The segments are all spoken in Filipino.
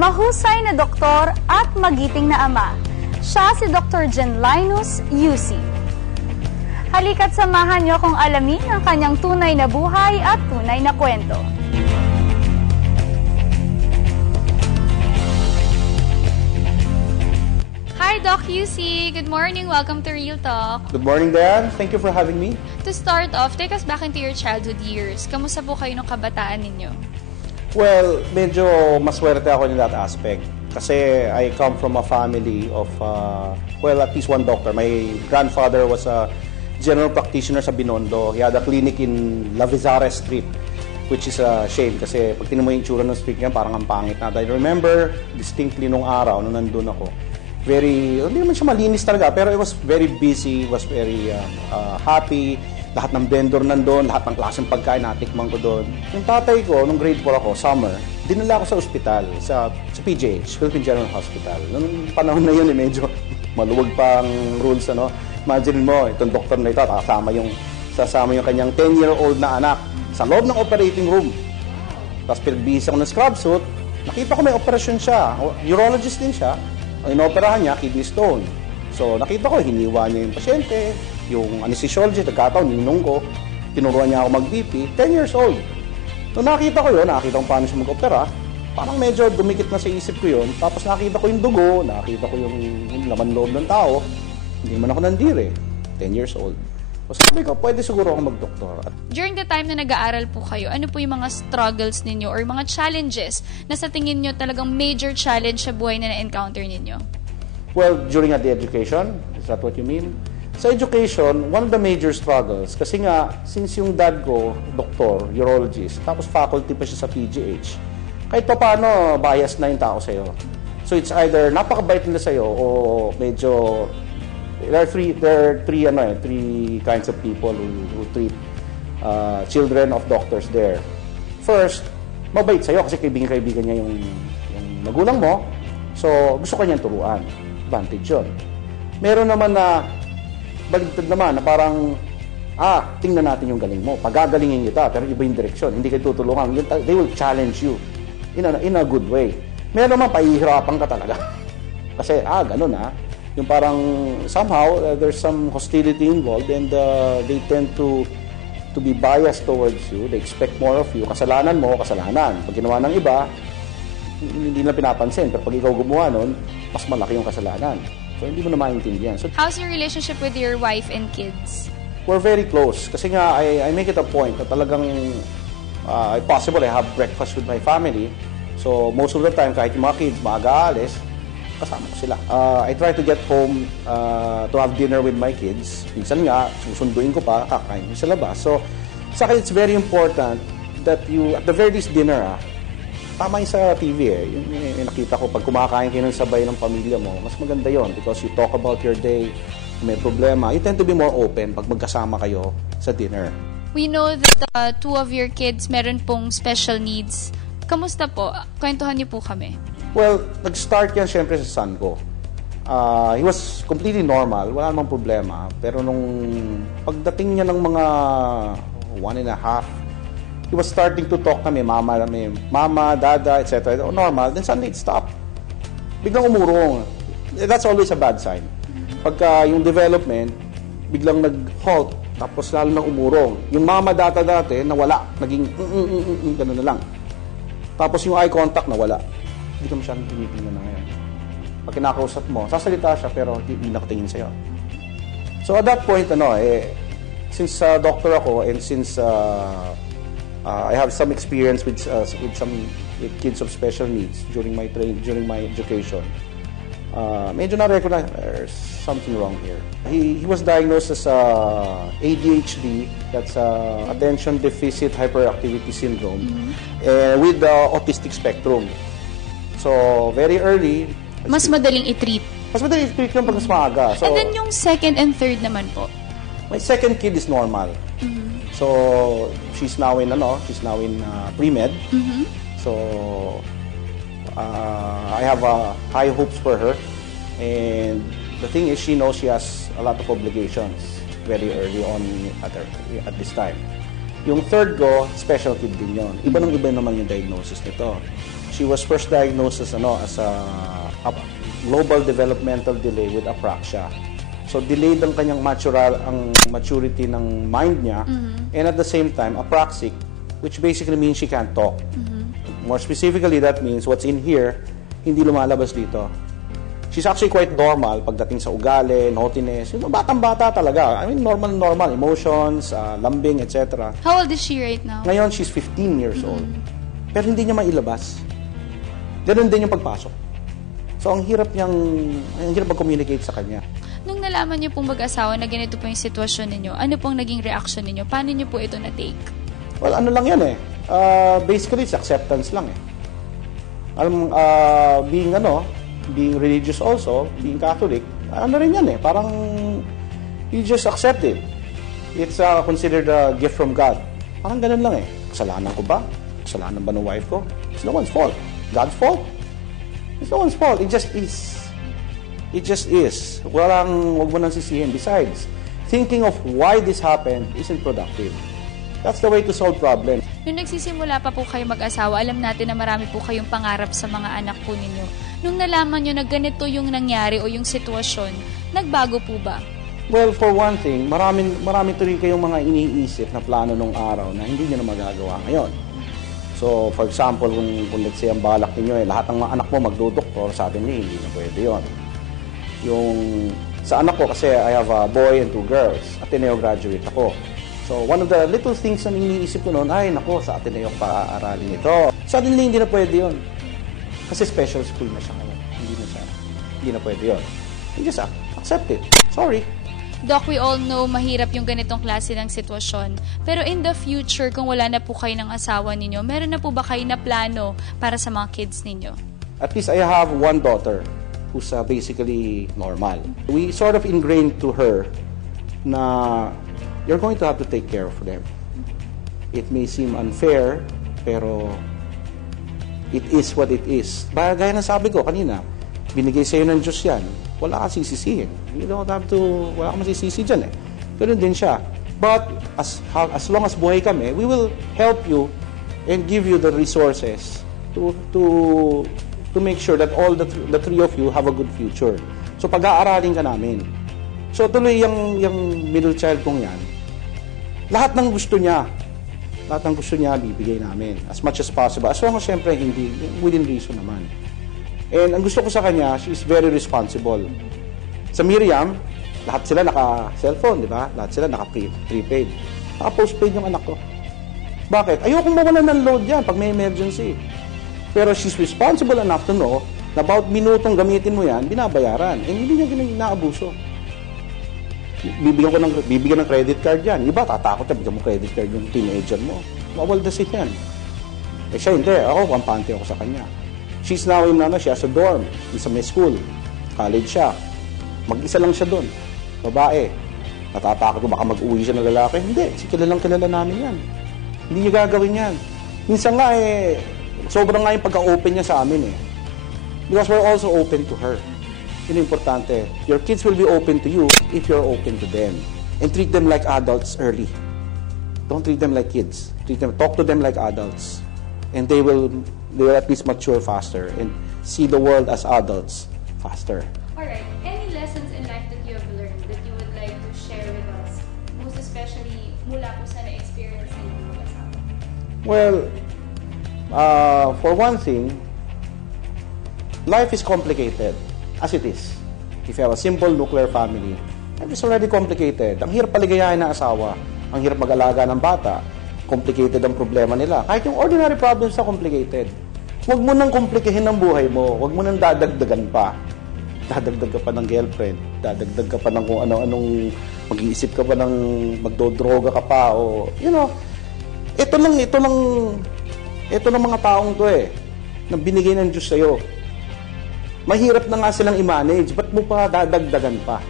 mahusay na doktor at magiting na ama. Siya si Dr. Jen Linus UC. Halika't samahan niyo kung alamin ang kanyang tunay na buhay at tunay na kwento. Hi, Doc UC. Good morning. Welcome to Real Talk. Good morning, Diane. Thank you for having me. To start off, take us back into your childhood years. Kamusta po kayo nung kabataan ninyo? Well, medyo maswerte ako in that aspect. Kasi I come from a family of, at least one doctor. My grandfather was a general practitioner sa Binondo. He had a clinic in Lavizares Street, which is a shame kasi pag tinan mo yung tsura ng street niya, parang ang pangit na. I remember distinctly nung araw nung nandun ako. Hindi naman siya malinis talaga, pero it was very busy, was very happy. Lahat ng vendor nandun, lahat ng klaseng pagkain natikman ko doon. Yung tatay ko, nung grade 4 ako, summer, dinala ako sa ospital, sa PGH, Philippine General Hospital. Noong panahon na yun, medyo maluwag pa ang rules, ano. Imagine mo, itong doktor na ito, sasama yung kanyang 10-year-old na anak sa loob ng operating room. Tapos pinagbihis ako ng scrub suit, nakita ko may operasyon siya, urologist din siya. Ang inoperahan niya, kidney stone. So, nakita ko, hiniwa niya yung pasyente, yung anesthesiologist, nagkataon, ninong ko, tinuruan niya ako mag-BP, 10 years old. So, nakita ko yun, nakita ko paano siya mag-opera, parang medyo dumikit na sa isip ko yun, tapos nakita ko yung dugo, nakita ko yung laman loob ng tao, hindi man ako nandire, 10 years old. So, sabi ko, pwede siguro ako mag-doktor. During the time na nag-aaral po kayo, ano po yung mga struggles ninyo or mga challenges na sa tingin nyo talagang major challenge sa buhay na na-encounter ninyo? Well, during the education, is that what you mean? Sa education, one of the major struggles, kasi nga, since yung dad ko, doktor, urologist, tapos faculty pa siya sa PGH, kahit pa paano, bias na yung tao sa'yo. So it's either napakabait nila sa'yo o medyo... There are three kinds of people who treat children of doctors there. First, mabait sa'yo kasi kaibigan niya yung magulang mo. So, gusto ka niyang turuan. Advantage yun. Meron naman na baligtad naman na parang, tingnan natin yung galing mo. Pagagalingin kita, pero iba yung direksyon. Hindi kayo tutulungan. They will challenge you in a good way. Meron naman, pahihirapan ka talaga. Kasi, ganun yung parang somehow there's some hostility involved and they tend to be biased towards you. They expect more of you. Kasalanan mo, kasalanan. Pag ginawa ng iba, hindi na pinapansin. Pero pag ikaw gumawa nun, mas malaki yung kasalanan. So, hindi mo na maintindihan. So, how's your relationship with your wife and kids? We're very close. Kasi nga, I make it a point na talagang if possible, I have breakfast with my family. So, most of the time, kahit yung mga kids, maaga aalis, kasama ko sila. I try to get home to have dinner with my kids. Minsan nga, susunduin ko pa, kakain ko sa labas. So, sa akin, it's very important that you, at the very least dinner, tama yung sa TV yung nakita ko, pag kumakain kayo ng sabay ng pamilya mo, mas maganda yon because you talk about your day, may problema, you tend to be more open pag magkasama kayo sa dinner. We know that two of your kids meron pong special needs. Kamusta po? Kwentuhan niyo po kami. Well, nag-start yan syempre sa son ko. He was completely normal, wala namang problema. Pero nung pagdating niya ng mga 1.5, he was starting to talk kami, mama, dada, etc. Normal, then suddenly it stopped. Biglang umurong. That's always a bad sign. Pagka yung development, biglang nag-halt, tapos lalo nang umurong. Yung mama data dati, nawala. Naging gano'n na lang. Tapos yung eye contact, nawala. Hindi ka masyadong tinitingnan na ngayon. Pag kinakausap mo, sasalita siya pero hindi nakatingin sa'yo. So at that point, since doctor ako and since I have some experience with kids of special needs during my education, medyo na-recognize there's something wrong here. He was diagnosed as ADHD, that's Attention Deficit Hyperactivity Syndrome, with the autistic spectrum. So, very early. Mas madaling i-treat. Mas madaling i-treat yung pag mas maaga. So, and then yung second and third naman po? My second kid is normal. So, she's now in pre-med. So, I have high hopes for her. And the thing is, she knows she has a lot of obligations very early on at this time. Yung third ko, special kid din yun. Iba naman yung diagnosis nito. She was first diagnosed as a global developmental delay with apraxia. So delayed ang kanyang maturity ng mind niya, and at the same time apraxic, which basically means she can't talk. More specifically, that means what's in here hindi lumalabas dito. She's actually quite normal pagdating sa ugali, naughtiness. Yung batang-bata talaga. I mean, normal emotions, lambing, etc. How old is she right now? Ngayon, she's 15 years old. Pero hindi niya mailabas. Ganun din yung pagpasok. So, ang hirap mag-communicate sa kanya. Nung nalaman niyo pong mag-asawa na ganito po yung sitwasyon ninyo, ano pong naging reaction ninyo? Paano niyo po ito na-take? Well, ano lang yan eh. Basically, it's acceptance lang eh. Being religious also, being Catholic, ano rin yan eh. Parang, you just accept it. It's considered a gift from God. Parang ganun lang eh. Kasalanan ko ba? Kasalanan ba ng wife ko? It's no one's fault. God's fault? It's no one's fault. It just is. It just is. Wag mo nang sisihin. Besides, thinking of why this happened isn't productive. That's the way to solve problems. Nung nagsisimula pa po kayo mag-asawa, alam natin na marami po kayong pangarap sa mga anak po ninyo. Nung nalaman nyo na ganito yung nangyari o yung sitwasyon, nagbago po ba? Well, for one thing, marami tuloy kayong mga iniisip na plano nung araw na hindi nyo na magagawa ngayon. So, for example, kung let's say ang balak ninyo lahat ng mga anak mo magdodoktor, sabi niyo, hindi na pwede yun. Yung sa anak ko, kasi I have a boy and 2 girls. Ateneo graduate ako. So, one of the little things na iniisip ko noon, ay, nako, sa Ateneo pa-aaralin ito. Suddenly, hindi na pwede yun. Kasi special school na siya ngayon. Hindi na pwede yun. You just accept it. Sorry. Doc, we all know mahirap yung ganitong klase ng sitwasyon. Pero in the future, kung wala na po kayo ng asawa ninyo, meron na po ba kayo na plano para sa mga kids ninyo? At least I have one daughter who's basically normal. We sort of ingrained to her na you're going to have to take care of them. It may seem unfair, pero it is what it is. Gaya na sabi ko kanina, binigay sa'yo ng Diyos yan. Wala kang sisisihin. Wala kang masisisi dyan eh. Ganun din siya. But as long as buhay kami, we will help you and give you the resources to make sure that all the three of you have a good future. So pag-aaralin ka namin. So tuloy yung middle child kong yan, lahat ng gusto niya, bibigay namin. As much as possible. As long as syempre hindi, within reason naman. And ang gusto ko sa kanya, she's very responsible. Sa Miriam, lahat sila naka-cellphone, di ba? Lahat sila naka-prepaid. Naka-postpaid yung anak ko. Bakit? Ayokong mawalan ng load yan pag may emergency. Pero she's responsible enough to know na about minutong gamitin mo yan, binabayaran. And hindi niya inaabuso. Bibigyan ng credit card yan. Iba, tatakot na bigyan mo credit card yung teenager mo. Mawaldasin yan. Eh siya hindi. Ako, kampante ako sa kanya. She's now she has a dorm. Sa may school. College siya. Mag-isa lang siya doon. Babae. Natatakot ko baka mag-uwi siya ng lalaki. Hindi. Kilalang kilala namin yan. Hindi niya gagawin yan. Minsan nga sobrang nga yung pagka-open niya sa amin eh. Because we're also open to her. Yun importante. Your kids will be open to you if you're open to them. And treat them like adults early. Don't treat them like kids. Talk to them like adults. And they will at least mature faster and see the world as adults faster. Alright. Any lessons in life that you have learned that you would like to share with us? Most especially mula po sa na-experience ninyo mag-asawa? Well, for one thing, life is complicated, as it is. If you have a simple nuclear family, life is already complicated. Ang hirap paligayahin ng asawa, ang hirap mag-alaga ng bata, complicated ang problema nila. Kahit yung ordinary problems na complicated. Huwag mo nang komplikehin ang buhay mo. Huwag mo nang dadagdagan pa. Dadagdag ka pa ng girlfriend. Dadagdag ka pa ng kung ano-anong mag-iisip ka pa ng magdodroga ka pa. O, ito lang mga taong to na binigay ng Diyos sa'yo. Mahirap na nga silang i-manage. Ba't mo pa dadagdagan pa?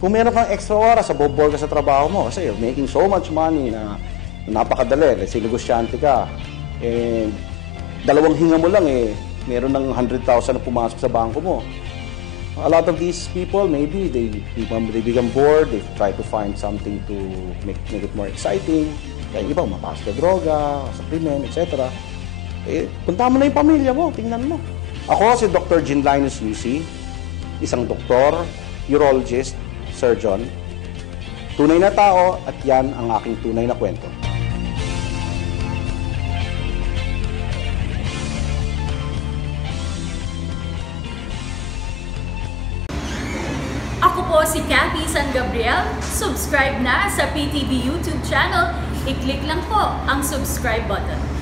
Kung meron kang extra oras, sabobor ka sa trabaho mo, kasi you're making so much money na napakadali. Let's say, negosyante ka. And 2 hinga mo lang meron ng 100,000 na pumasok sa bangko mo. A lot of these people, maybe they become bored, they try to find something to make it more exciting. Kaya iba, mapasok sa droga, sa krimen, etc. Punta mo na yung pamilya mo, tingnan mo. Ako si Dr. Jean Linus UC, isang doktor, urologist, surgeon. Tunay na tao at yan ang aking tunay na kwento. Ako po si Cathy San Gabriel. Subscribe na sa PTV YouTube channel. I-click lang po ang subscribe button.